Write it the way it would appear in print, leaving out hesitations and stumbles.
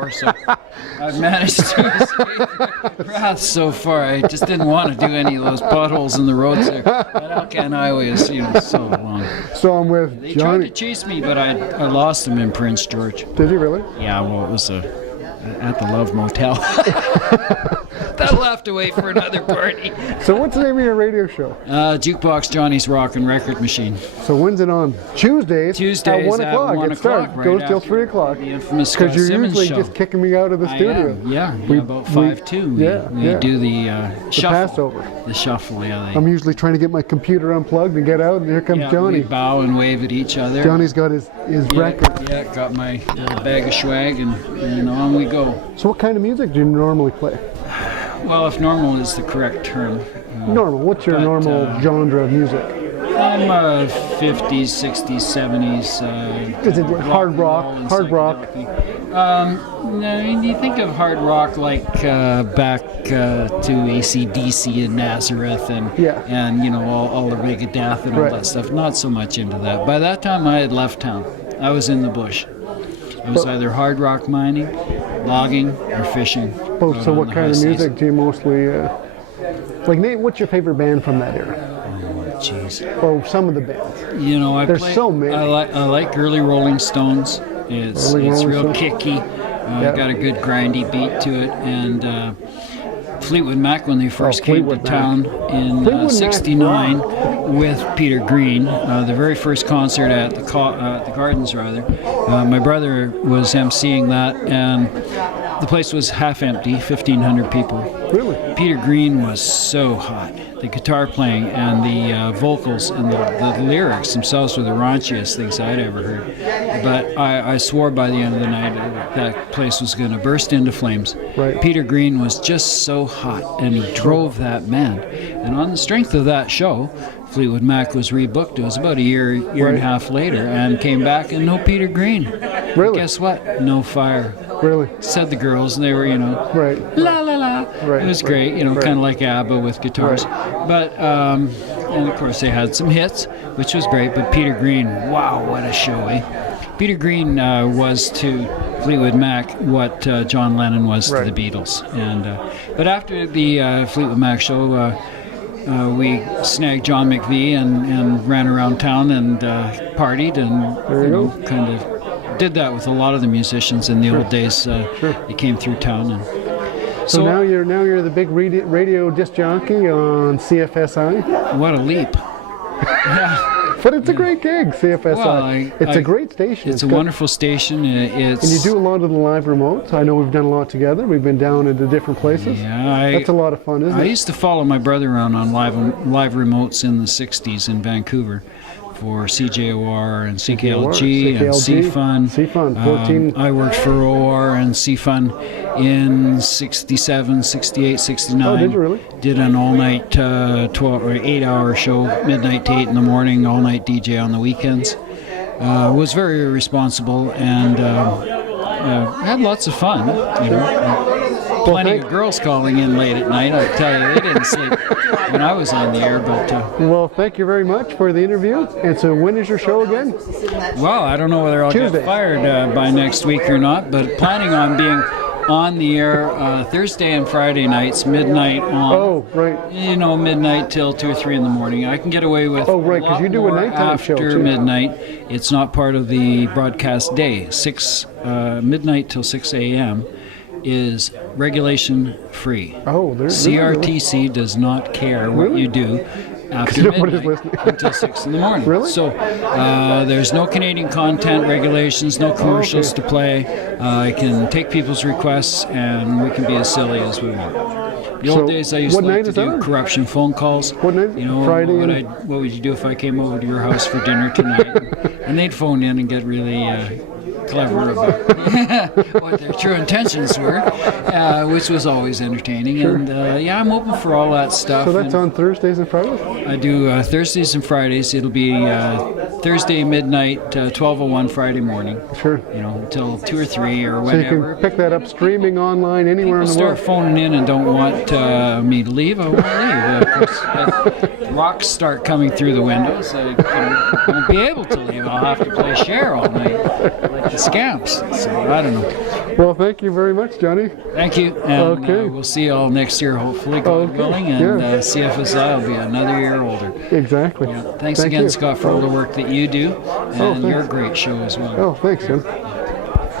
before, so I've managed to escape wrath so far. I just didn't want to do any of those potholes in the roads there. That Alcan Highway is, so long. So I'm with They Johnny. tried to chase me, but I lost them in Prince George. Did you really? Yeah, well, it was at the Love Motel. That'll have to wait for another party. So what's the name of your radio show? Jukebox Johnny's Rockin' Record Machine. So when's it on? Tuesdays at 1 o'clock. At 1 it starts. right Goes till after 3 o'clock. The infamous Scott Because you're Simmons usually show. just kicking me out of the studio. Yeah, about 5-2. We do the shuffle. Passover. The shuffle, yeah. I'm usually trying to get my computer unplugged and get out, and here comes Johnny. We bow and wave at each other. Johnny's got his record. Yeah, got my little bag of swag, and on we go. So what kind of music do you normally play? Well, if normal is the correct term. Normal. What's your normal genre of music? I'm 50s, 60s, 70s. Is it hard rock? Hard rock? No, you think of hard rock like back to AC/DC and Nazareth and all the Megadeth and all that stuff. Not so much into that. By that time, I had left town. I was in the bush. I was either hard rock mining, logging, or fishing. Oh, so what kind of music do you mostly what's your favorite band from that era? Oh, jeez. Or some of the bands. There's so many. I like early Rolling Stones. It's real kicky. Got a good grindy beat to it, and Fleetwood Mac when they first came to town in '69 with Peter Green, the very first concert at the Gardens rather. My brother was emceeing that, and the place was half empty, 1,500 people. Really? Peter Green was so hot. The guitar playing and the vocals and the lyrics themselves were the raunchiest things I'd ever heard. But I swore by the end of the night that place was going to burst into flames. Right. Peter Green was just so hot, and he drove that band. And on the strength of that show, Fleetwood Mac was rebooked. It was about a year and a half later, and came back and no Peter Green. Really? Guess what? No fire. Really? Said the girls, and they were, la la la. Right. It was great, kind of like ABBA with guitars. Right. But, and of course they had some hits, which was great, but Peter Green, wow, what a show, eh? Peter Green was to Fleetwood Mac what John Lennon was to the Beatles. And but after the Fleetwood Mac show, we snagged John McVie and ran around town and partied and kind of did that with a lot of the musicians in the old days. They came through town. And so now you're the big radio disc jockey on CFSI. What a leap! Yeah. But it's a great gig, CFSI. Well, it's a great station. It's a wonderful station. And you do a lot of the live remotes. I know we've done a lot together. We've been down into different places. Yeah, that's a lot of fun, isn't it? I used to follow my brother around on live remotes in the 60s in Vancouver for CJOR and CKLG and CFUN. CFUN, 14. I worked for OR and CFUN in 67, 68, 69. Oh, did you really? Did an all-night 12 or 8-hour show, midnight to 8 in the morning, all-night DJ on the weekends. Was very responsible and had lots of fun, Plenty of girls calling in late at night. I tell you, they didn't sleep when I was on the air. But well, thank you very much for the interview. And so, when is your show again? Well, I don't know whether I'll get fired by next week or not, but planning on being on the air Thursday and Friday nights, midnight on. Oh, right. Midnight till 2 or 3 in the morning. I can get away with. Oh, right, because you do a nighttime show after midnight. It's not part of the broadcast day. Midnight till 6 a.m. is regulation free. Oh, CRTC does not care what you do after midnight until 6 in the morning. Really? So there's no Canadian content regulations, no commercials to play. I can take people's requests and we can be as silly as we want. The old days I used to like to do corruption phone calls. What night? Friday? What would you do if I came over to your house for dinner tonight? And they'd phone in and get really clever about what their true intentions were, which was always entertaining. Sure. And I'm open for all that stuff. So that's on Thursdays and Fridays? I do Thursdays and Fridays. It'll be Thursday midnight, 12:01 Friday morning. Sure. Until 2 or 3 or whatever. So you can pick that up streaming online anywhere in the world. Start phoning in and don't want me to leave. I won't leave. Of course, if rocks start coming through the windows, I won't be able to leave. I'll have to play Cher all night, like the scamps. So I don't know. Well, thank you very much, Johnny. Thank you, and Okay. we'll see you all next year, hopefully, God Okay, willing, and yeah. CFSI will be another year older. Exactly. Thanks Thank again, you. Scott, for all the work that you do, and thanks. your great show as well. Oh, thanks, Jim.